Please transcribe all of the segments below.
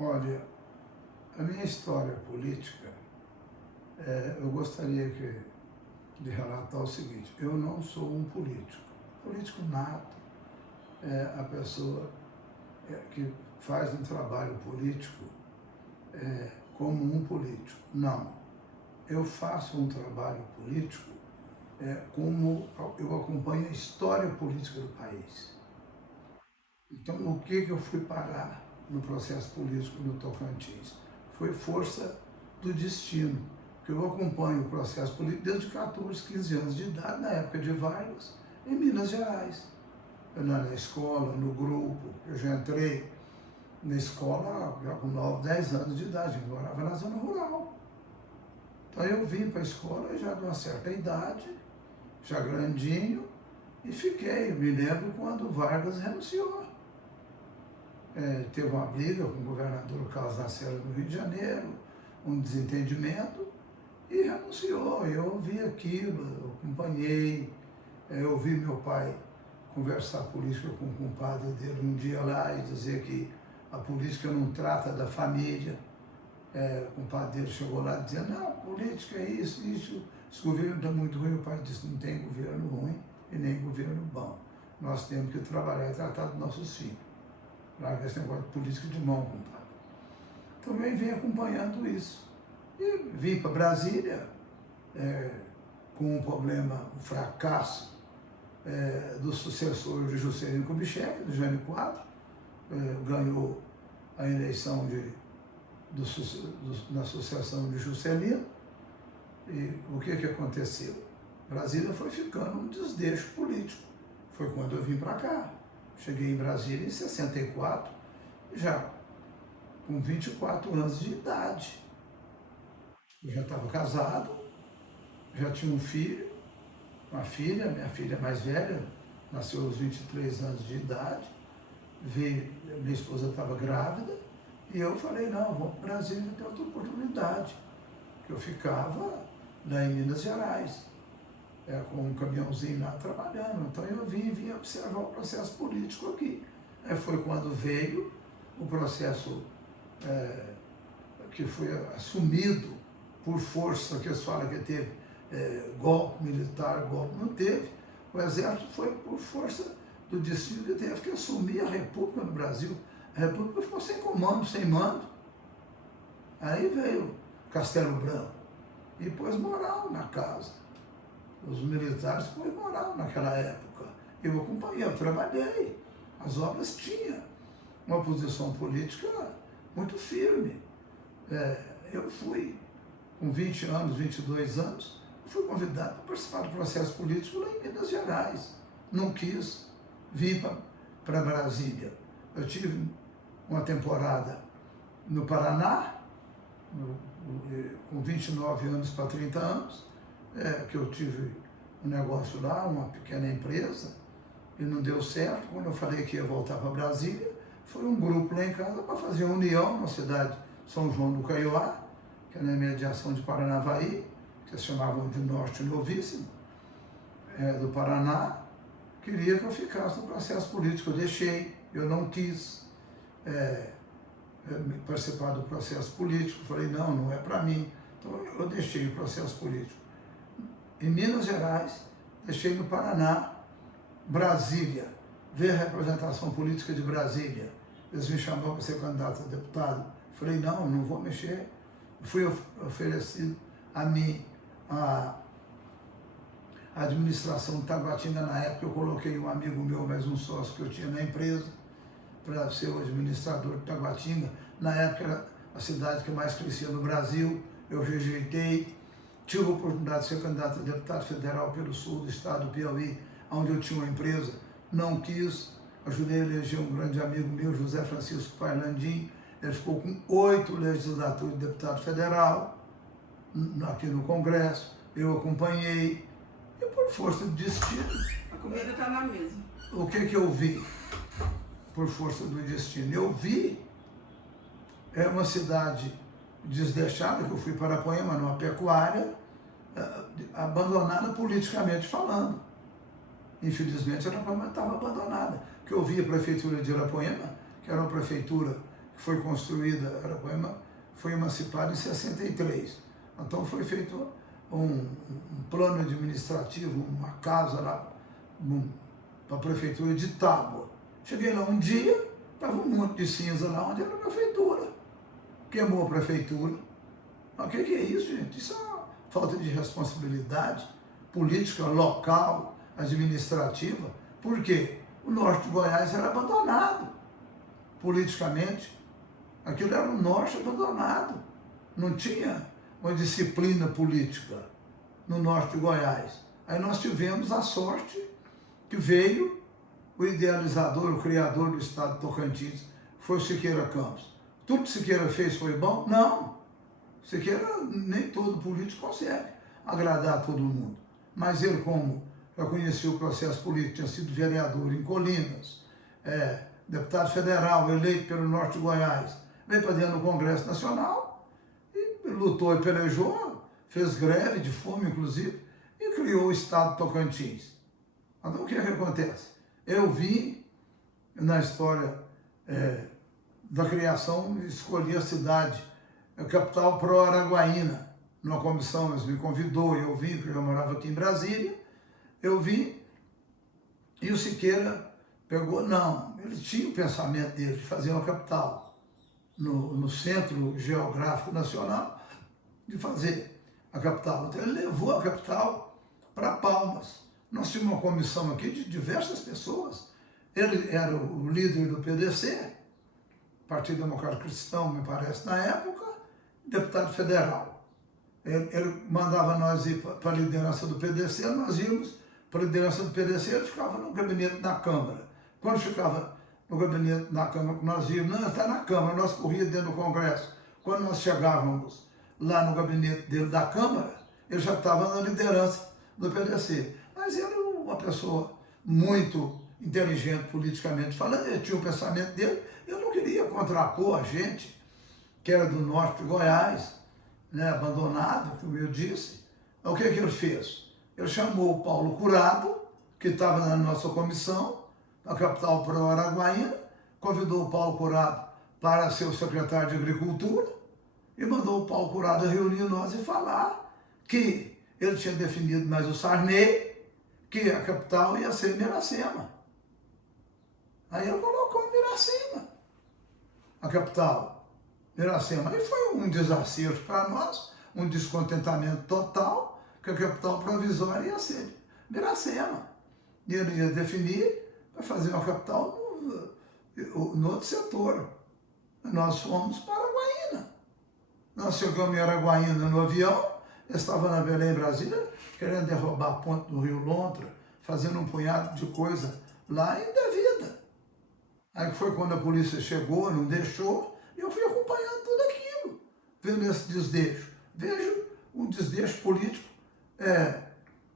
Olha, a minha história política, eu gostaria de relatar o seguinte: eu não sou um político. Político nato é a pessoa que faz um trabalho político como um político. Não, eu faço um trabalho político como eu acompanho a história política do país. Então, o que eu fui parar no processo político no Tocantins? Foi força do destino, que eu acompanho o processo político desde 14, 15 anos de idade, na época de Vargas, em Minas Gerais. Eu na escola, no grupo, eu já entrei na escola já com 9, 10 anos de idade, eu morava na zona rural. Então eu vim para a escola já de uma certa idade, já grandinho, e fiquei. Me lembro quando Vargas renunciou. Teve uma briga com o governador Carlos Lacerda no Rio de Janeiro, um desentendimento, e renunciou. Eu ouvi aquilo, eu acompanhei, eu ouvi meu pai conversar política com o compadre dele um dia lá e dizer que a política não trata da família. O compadre dele chegou lá dizendo: não, política é isso, esse governo está muito ruim. O pai disse: não tem governo ruim e nem governo bom. Nós temos que trabalhar e tratar dos nossos filhos. Larga esse negócio de política de mão, compadre. Então eu vim acompanhando isso. E vim para Brasília com um problema, um fracasso do sucessor de Juscelino Kubitschek, do Jânio Quadros, ganhou a eleição na sucessão de Juscelino. E o que aconteceu? Brasília foi ficando um desdeixo político. Foi quando eu vim para cá. Cheguei em Brasília em 64, já com 24 anos de idade. Eu já estava casado, já tinha um filho, uma filha, minha filha mais velha, nasceu aos 23 anos de idade. Minha esposa estava grávida, e eu falei: não, vou para Brasília ter outra oportunidade. Eu ficava lá em Minas Gerais, com um caminhãozinho lá trabalhando. Então eu vim observar o processo político aqui. Aí foi quando veio o processo que foi assumido por força, que eles falam que teve golpe militar, golpe não teve. O exército foi por força do destino que teve que assumir a República no Brasil. A República ficou sem comando, sem mando. Aí veio Castelo Branco e pôs moral na casa. Os militares pôs moral naquela época. Eu acompanhei, eu trabalhei. As obras tinham uma posição política muito firme. Eu fui, com 20 anos, 22 anos, fui convidado para participar do processo político lá em Minas Gerais. Não quis, vim para Brasília. Eu tive uma temporada no Paraná, com 29 anos para 30 anos, que eu tive um negócio lá, uma pequena empresa, e não deu certo. Quando eu falei que ia voltar para Brasília, foi um grupo lá em casa para fazer uma união na cidade de São João do Caiuá, que é na imediação de Paranavaí, que eles chamavam de Norte Novíssimo, do Paraná. Queria que eu ficasse no processo político. Eu deixei, eu não quis participar do processo político. Falei: não, não é para mim. Então eu deixei o processo político em Minas Gerais, deixei no Paraná. Brasília, ver a representação política de Brasília. Eles me chamaram para ser candidato a deputado. Falei: não, não vou mexer. Fui oferecido a mim a administração de Taguatinga. Na época eu coloquei um amigo meu, mais um sócio que eu tinha na empresa, para ser o administrador de Taguatinga. Na época era a cidade que mais crescia no Brasil. Eu rejeitei. Tive a oportunidade de ser candidato a deputado federal pelo sul do estado do Piauí, onde eu tinha uma empresa. Não quis. Ajudei a eleger um grande amigo meu, José Francisco Parlandim. Ele ficou com 8 legislaturas de deputado federal aqui no Congresso. Eu acompanhei. E por força do destino... A comida está na mesa. O que eu vi? Por força do destino. Eu vi uma cidade desdeixada, que eu fui para Araponhama, numa pecuária, abandonada politicamente falando. Infelizmente, Araponhama estava abandonada. Que eu vi a prefeitura de Araponhama, que era uma prefeitura que foi construída, Araponema foi emancipada em 63. Então foi feito um plano administrativo, uma casa lá para a prefeitura de Tábua. Cheguei lá um dia, estava um monte de cinza lá onde era a prefeitura. Queimou a prefeitura. Mas o que é isso, gente? Isso é uma falta de responsabilidade política, local, administrativa. Por quê? O norte de Goiás era abandonado politicamente. Aquilo era um norte abandonado. Não tinha uma disciplina política no norte de Goiás. Aí nós tivemos a sorte que veio o idealizador, o criador do estado de Tocantins, foi o Siqueira Campos. Tudo que Siqueira fez foi bom? Não. Siqueira, nem todo político consegue agradar a todo mundo. Mas ele, como já conhecia o processo político, tinha sido vereador em Colinas, deputado federal eleito pelo norte de Goiás, veio para dentro do Congresso Nacional e lutou e pelejou, fez greve de fome, inclusive, e criou o estado de Tocantins. Então, o que é que acontece? Eu vi na história da criação, escolhi a cidade, a capital Pro-Araguaína, numa comissão, eles me convidou, eu vim, porque eu morava aqui em Brasília, eu vim, e o Siqueira pegou, não, ele tinha o pensamento dele de fazer uma capital no centro geográfico nacional, de fazer a capital. Então ele levou a capital para Palmas. Nós tínhamos uma comissão aqui de diversas pessoas. Ele era o líder do PDC, Partido Democrático Cristão, me parece, na época, deputado federal. Ele mandava nós ir para a liderança do PDC, nós íamos para a liderança do PDC, ele ficava no gabinete da Câmara. Quando ficava no gabinete da Câmara, nós íamos, não, está na Câmara, nós corríamos dentro do Congresso. Quando nós chegávamos lá no gabinete dele da Câmara, ele já estava na liderança do PDC. Mas ele era uma pessoa muito inteligente politicamente falando, ele tinha o pensamento dele, eu não queria contrapor a gente, que era do norte de Goiás, né, abandonado, como eu disse. O que ele fez? Ele chamou o Paulo Curado, que estava na nossa comissão, a capital Pro-Araguaína, convidou o Paulo Curado para ser o secretário de Agricultura e mandou o Paulo Curado reunir nós e falar que ele tinha definido mais o Sarney, que a capital ia ser Miracema. Aí ele colocou Miracema, a capital, Miracema. Aí foi um desacerto para nós, um descontentamento total, que a capital provisória ia ser Miracema. E ele ia definir para fazer uma capital no outro setor. Nós fomos para Araguaína. Nós chegamos em Araguaína no avião, eu estava na Belém, Brasília, querendo derrubar a ponte do Rio Lontra, fazendo um punhado de coisa lá indevida. Aí foi quando a polícia chegou, não deixou, e eu fui acompanhando tudo aquilo, vendo esse desdeixo. Vejo um desdeixo político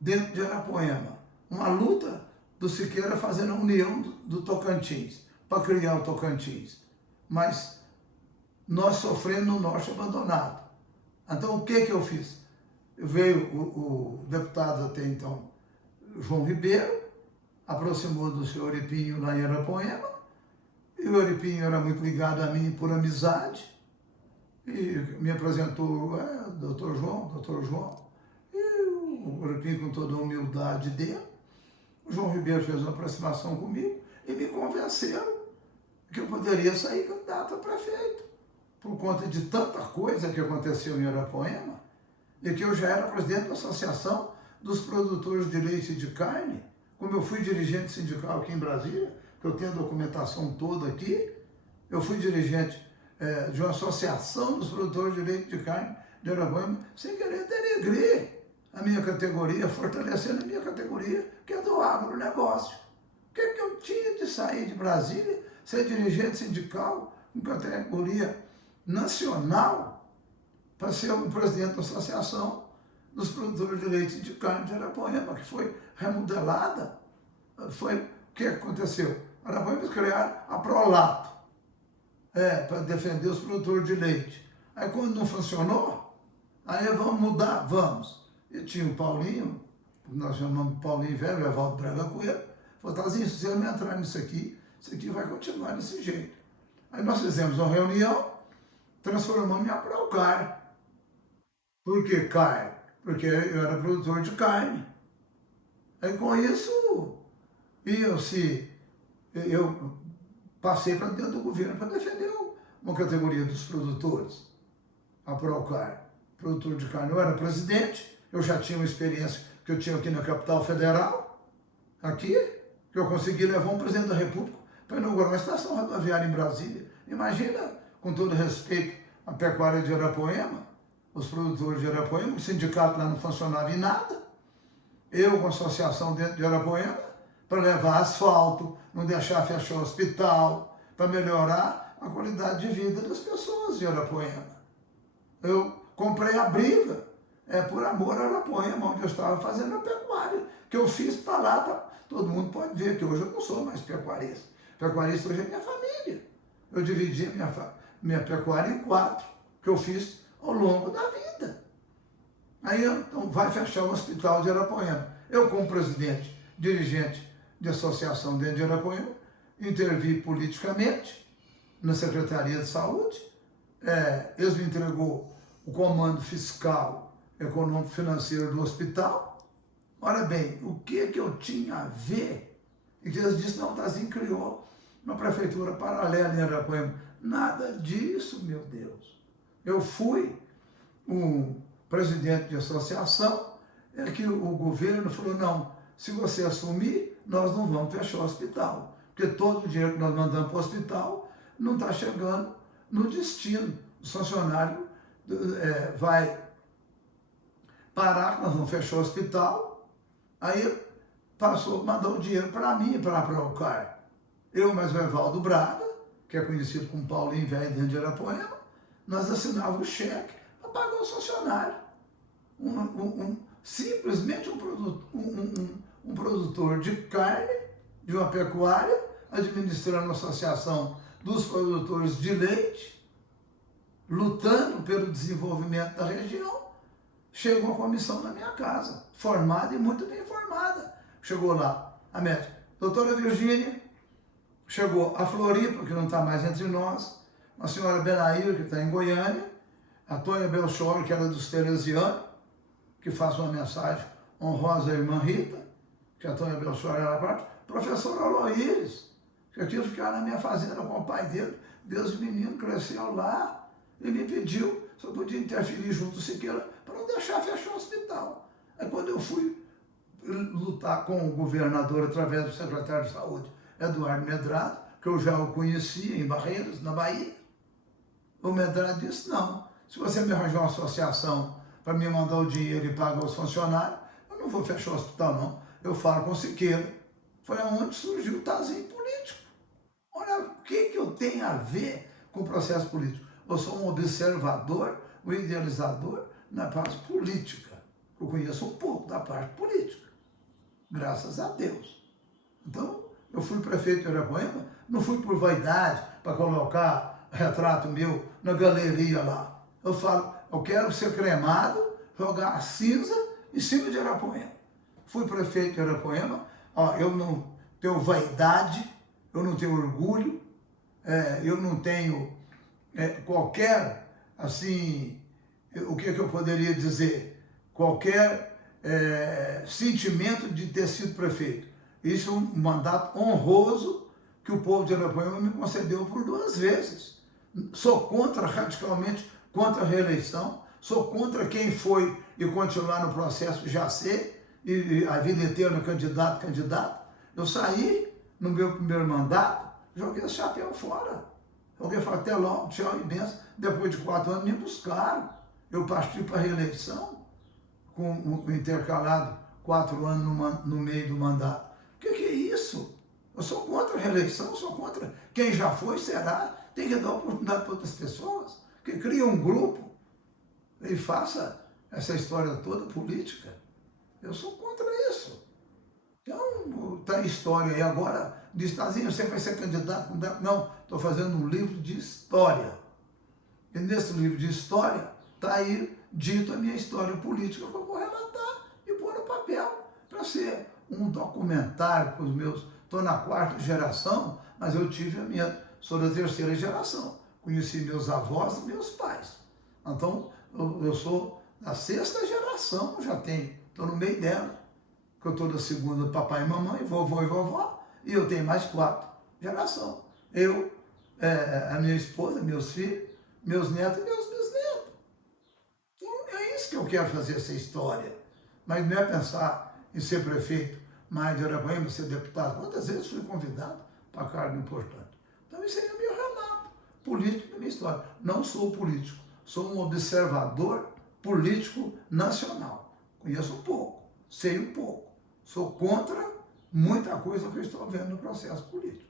dentro de Araponema. Uma luta do Siqueira fazendo a união do Tocantins, para criar o Tocantins. Mas nós sofrendo no norte abandonado. Então o que eu fiz? Veio o deputado até então, João Ribeiro, aproximou do senhor Oripinho lá em Araponema, e o Oripinho era muito ligado a mim por amizade, e me apresentou, doutor João, e o Oripinho com toda a humildade dele, o João Ribeiro fez uma aproximação comigo e me convenceram que eu poderia sair candidato a prefeito, por conta de tanta coisa que aconteceu em Araponema, e que eu já era presidente da Associação dos Produtores de Leite e de Carne, como eu fui dirigente sindical aqui em Brasília, que eu tenho a documentação toda aqui, eu fui dirigente de uma associação dos produtores de leite e de carne de Araponema, sem querer denegrir a minha categoria, fortalecendo a minha categoria, que é do agronegócio. O que eu tinha de sair de Brasília, ser dirigente sindical, com categoria nacional, para ser um presidente da Associação dos Produtores de Leite e de Carne de Araponema, que foi remodelada. O que aconteceu? Araponema criaram a Prolato, para defender os produtores de leite. Aí quando não funcionou, aí vamos mudar? Vamos. E tinha o Paulinho, nós chamamos Paulinho Velho, Evaldo Braga Coelho, falou, Tazinho, se você não entrar nisso aqui vai continuar desse jeito. Aí nós fizemos uma reunião, transformamos em Apralcar. Por que carne? Porque eu era produtor de carne. Aí com isso, eu passei para dentro do governo para defender uma categoria dos produtores, a Apralcar, produtor de carne. Eu era presidente, eu já tinha uma experiência que eu tinha aqui na capital federal, aqui, que eu consegui levar um presidente da República para inaugurar uma estação rodoviária em Brasília. Imagina, com todo respeito, a pecuária de Arapoema, os produtores de Arapoema, o sindicato lá não funcionava em nada. Eu com a associação dentro de Arapoema, para levar asfalto, não deixar fechar o hospital, para melhorar a qualidade de vida das pessoas de Arapoema. Eu comprei a briga, por amor a Arapoema, onde eu estava fazendo a pecuária, que eu fiz para lá, todo mundo pode ver que hoje eu não sou mais pecuarista. Pecuarista hoje é minha família. Eu dividi minha pecuária em 4, que eu fiz ao longo da vida. Aí então, vai fechar o hospital de Arapoema. Eu, como presidente, dirigente de associação dentro de Arapoema, intervi politicamente na Secretaria de Saúde. Eles me entregou o comando fiscal, econômico, financeiro do hospital. Olha bem, o que eu tinha a ver? E que eles disseram, não, Tazinho criou uma prefeitura paralela em Arapoema. Nada disso, meu Deus. Eu fui um presidente de associação, que o governo falou, não, se você assumir, nós não vamos fechar o hospital, porque todo o dinheiro que nós mandamos para o hospital não está chegando no destino. O funcionário vai parar, nós vamos fechar o hospital. Aí mandou o dinheiro para mim, para a Apralcar. Eu mais o Evaldo Braga, que é conhecido como Paulinho Velho dentro de Arapoema, nós assinávamos o cheque para pagar os funcionários. Simplesmente um produtor de carne, de uma pecuária, administrando a associação dos produtores de leite, lutando pelo desenvolvimento da região, chegou a comissão na minha casa, formada e muito bem formada. Chegou lá a médica, doutora Virgínia, chegou a Floripa, que não está mais entre nós, a senhora Benair, que está em Goiânia, a Tônia Belchor, que era dos Teresianos, que faz uma mensagem honrosa à irmã Rita, que a Tônia Belchor era parte, professor Aloíris, que eu tive que ficar na minha fazenda com o pai dele, Deus, o menino cresceu lá, e me pediu se eu podia interferir junto ao Siqueira para não deixar fechar o hospital. Aí quando eu fui lutar com o governador através do secretário de saúde, Eduardo Medrado, que eu já o conhecia em Barreiras, na Bahia, o Medrado disse, não, se você me arranjar uma associação para me mandar o dinheiro e pagar os funcionários, eu não vou fechar o hospital não, eu falo com o Siqueira. Foi onde surgiu o Tazinho político. Olha, o que eu tenho a ver com o processo político? Eu sou um observador, um idealizador na parte política. Eu conheço um pouco da parte política, graças a Deus. Então, eu fui prefeito de Arapoema, não fui por vaidade, para colocar retrato meu na galeria lá. Eu falo, eu quero ser cremado, jogar a cinza em cima de Arapoema. Fui prefeito de Arapoema, eu não tenho vaidade, eu não tenho orgulho, eu não tenho qualquer, assim, o que eu poderia dizer? Qualquer sentimento de ter sido prefeito. Isso é um mandato honroso que o povo de Arapoema me concedeu por 2 vezes. Sou radicalmente contra a reeleição, sou contra quem foi e continuar no processo já ser, e a vida inteira candidato. Eu saí no meu primeiro mandato, joguei o chapéu fora. Alguém falou, até logo, tchau e benção. Depois de 4 anos me buscaram. Eu parti para a reeleição, com o intercalado 4 anos no meio do mandato. O que é isso? Eu sou contra a reeleição, sou contra quem já foi, será. Tem que dar oportunidade para outras pessoas, que cria um grupo e faça essa história toda política. Eu sou contra isso. Então, está a história aí agora, diz, Tazinho, você vai ser candidato? Não, estou fazendo um livro de história. E nesse livro de história, está aí dito a minha história política que eu vou relatar e pôr no papel para ser um documentário para os meus... Estou na 4ª geração, mas eu tive a minha sou da terceira geração. Conheci meus avós e meus pais. Então, eu sou da sexta geração, já tenho, estou no meio dela, que eu estou da segunda, papai e mamãe, vovô e vovó, e eu tenho mais 4 gerações. Eu, a minha esposa, meus filhos, meus netos e meus bisnetos. Então, é isso que eu quero fazer, essa história. Mas não é pensar em ser prefeito mais de Araguaíma, ser deputado. Quantas vezes fui convidado para cargo importante? Então, isso aí é o meu relato político da minha história. Não sou político, sou um observador político nacional. Conheço um pouco, sei um pouco. Sou contra muita coisa que eu estou vendo no processo político.